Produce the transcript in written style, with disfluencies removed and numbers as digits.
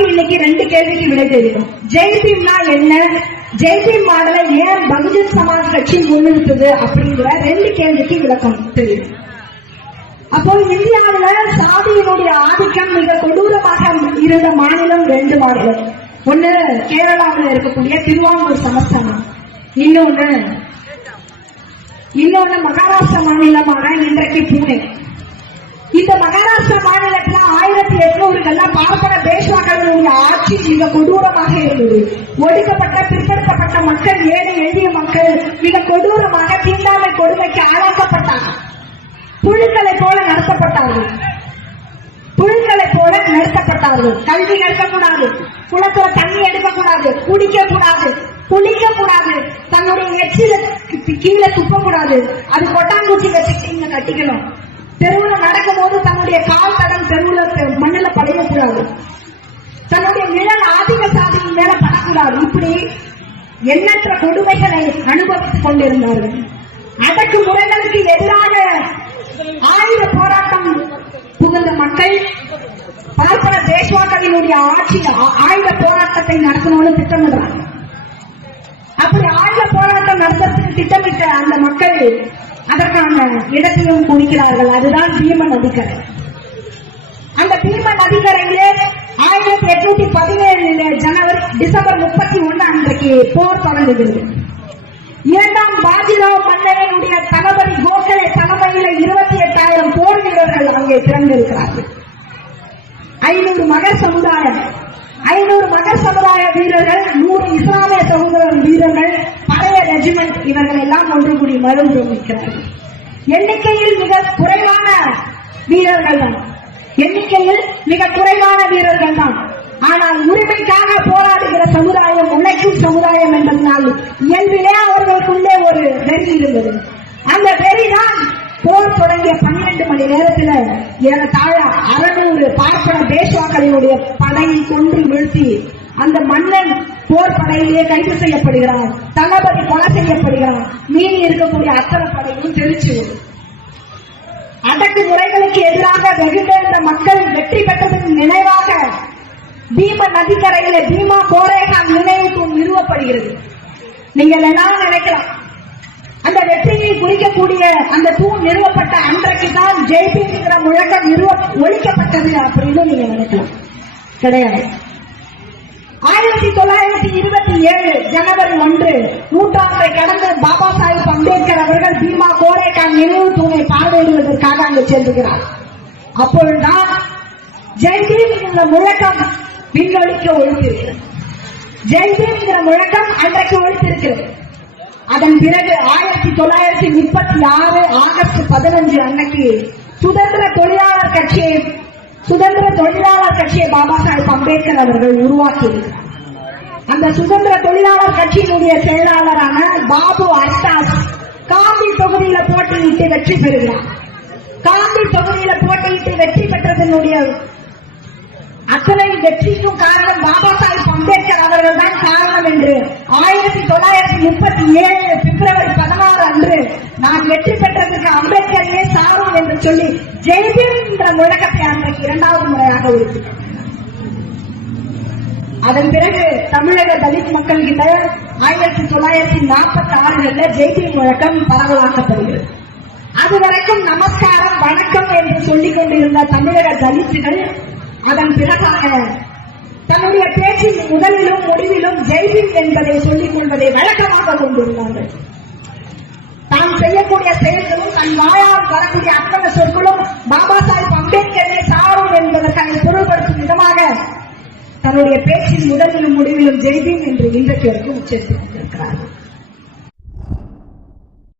நமக்கு இன்னைக்கு 2 கேள்விக்கு விடை தெரியும். ஜெய்பீம்னா என்ன, ஜெய்பீம் மாடலை ஏன் பகுஜன் சமாஜ் கட்சி முன்னிறுத்தது அப்படிங்கிற 2 கேள்விக்கு விளக்கம் தெரியும். அப்போ இந்தியாவில் சாதியினுடைய ஆதிக்கம் மிக கொடூரமாக இருந்த மாநிலம் 2 மாநிலம். ஒண்ணு கேரளாவில் இருக்கக்கூடிய திருவாங்கூர் சமஸ்தானம், இன்னொன்னு மகாராஷ்டிரா மாநிலமான இன்றைக்கு புனே. இந்த மகாராஷ்டிரா மாநிலத்துல 1800 பார்ப்பன பேஷ்வாக்களுடைய ஆட்சி மிக கொடூரமாக இருந்தது. ஒடுக்கப்பட்ட பிற்படுத்தப்பட்ட மக்கள், ஏழை எளிய மக்கள் மிக கொடூரமாக தீண்டாமை கொடுமைக்கு ஆளாக்கப்பட்டார்கள். புழுக்களை போல நடத்தப்பட்டார்கள். கல்வி கற்கக்கூடாது, குளத்துல தண்ணி எடுக்கக்கூடாது, குடிக்கக்கூடாது, தன்னுடைய எச்சில கீழே துப்பக்கூடாது, அது கொட்டாங்குச்சி வச்சுக்கிட்டு கட்டிக்கணும். தெருவில் நடக்கும் போது தன்னுடைய கால் தடம் தெருவில் மண்ணில படையக்கூடாது, தன்னுடைய நிழல் ஆதிக்க சாதியின் மேல படக்கூடாது. இப்படி எண்ணற்ற கொடுமைகளை அனுபவித்துக் கொண்டிருந்தார்கள். அடக்குமுறைகளுக்கு எதிராக ஆயுத போராட்டம் புகுந்த மக்கள் பார்ப்பன பேஷ்வாக்களினுடைய ஆட்சி ஆயுத போராட்டத்தை நடத்தணும்னு திட்டமிடுறாங்க. அப்படி ஆயுத போராட்டம் நடத்துறதுக்கு திட்டமிட்ட அந்த மக்கள் அதற்கான இடத்தையும் குறிக்கிறார்கள். அதுதான் பீம நதிக்கரை. அந்த பீம நதிக்கரையிலே 1817 டிசம்பர் 31 அன்றைக்கு போர் தொடங்குகிறது. 2ஆம் பாஜிராவ் மன்னனுடைய தளபதி கோகலே தலைமையில 28,000 போர் வீரர்கள் அங்கே திறந்திருக்கிறார்கள். 500 மகர் சமுதாய வீரர்கள், 100 இஸ்லாமிய சமுதாய வீரர்கள், பழைய ரெஜிமெண்ட், இவர்கள் எல்லாம் ஒன்று கூடி மறுக்கிறார்கள். எண்ணிக்கையில் மிக குறைவான வீரர்கள் தான். ஆனால் உரிமைக்காக போராடுகிற சமுதாயம், உழைக்கும் சமுதாயம் என்பதனால் இயல்பிலே அவர்களுக்குள்ளே ஒரு வெறி இருந்தது. அந்த வெறிதான் போர் தொடங்கிய 12 மணி நேரத்தில் ஏறத்தாழ 600 பார்ப்பன பேஷ்வாக்களினுடைய படையை கொன்று வீழ்த்தி அந்த மன்னன் போர் படையிலே கைது செய்யப்படுகிறார், தளபதி கொலை செய்யப்படுகிறார். மீறி இருக்கக்கூடிய அத்தனை படையும் தெரிச்சு. அடக்குமுறைகளுக்கு எதிராக வெகுண்டேற்ற மக்கள் வெற்றி பெற்றதன் நினைவாக பீம நதிக்கரையில பீமா கோரேகான் நினைவு தூண் நிறுவப்படுகிறது. நீங்கள் எல்லாம் நினைக்கலாம், அந்த வெற்றியை குறிக்கக்கூடிய அந்த தூண் நிறுவப்பட்ட அன்றைக்கு தான் ஜெய்பீம்ங்கிற முழக்கம் ஒழிக்கப்பட்டது அப்படின்னு நீங்க நினைக்கலாம். கிடையாது. 1927 ஜனவரி 1 நூற்றாண்டை கடந்து பாபா சாஹிப் அம்பேத்கர் அவர்கள் பீமா கோரேகான் நினைவு தூணை பார்வையிடுவதற்காக அங்கு செல்கிறார். அப்பொழுதுதான் ஜெய்பீம் என்ற முழக்கம் விண்ணொலிக்க ஒழித்திருக்கிறது. ஜெய்பீம்ங்கிற முழக்கம் அன்றைக்கு ஒழித்திருக்கிறது. அதன் பிறகு 1936 ஆகஸ்ட் 15 அன்னைக்கு சுதந்திர தொழிலாளர் கட்சியை பாபா சாஹிப் அம்பேத்கர் அவர்கள் உருவாக்கியிருக்கிறார். அந்த சுதந்திர தொழிலாளர் கட்சியினுடைய செயலாளரான பாபு அர்தாஸ் காந்தி தொகுதியில போட்டியிட்டு வெற்றி பெறுகிறார். காந்தி தொகுதியில போட்டியிட்டு வெற்றி பெற்றதனுடைய அத்தனை வெற்றிக்கும் காரணம் பாபா சாஹிப் அம்பேத்கர் அவர்கள் தான் காரணம் என்று 1937 பிப்ரவரி 16 அன்று நான் வெற்றி பெற்றதற்கு அம்பேத்கரையே சாரும் என்று சொல்லி ஜெய்பீம் என்ற முழக்கத்தை அன்றைக்கு 2வது முறையாக உறுதினார். அதன் பிறகு தமிழக தலித் மக்கள் கிட்ட 1946 ஜெய்பீம் முழக்கம் பரவலாக்கப்படுகிறது. அதுவரைக்கும் நமஸ்காரம் வணக்கம் என்று சொல்லிக் கொண்டிருந்த தமிழக தலித்துகள் அதன் பிறகாக தன்னுடைய பேச்சின் முதலிலும் முடிவிலும் ஜெய்பீம் என்பதை சொல்லிக் கொள்வதை வழக்கமாக கொண்டிருந்தார்கள். தாம் செய்யக்கூடிய செயல்களும் தன் வாயால் வரக்கூடிய அத்தனை சொற்களும் பாபா சாஹிப் அம்பேத்கரை சாரும் என்பதற்கான பொருள்படுத்தும் விதமாக தன்னுடைய பேச்சின் முதலிலும் முடிவிலும் ஜெய்பீம் என்று இன்றைக்கு வரைக்கும் உச்சரித்துக் கொண்டிருக்கிறார்கள்.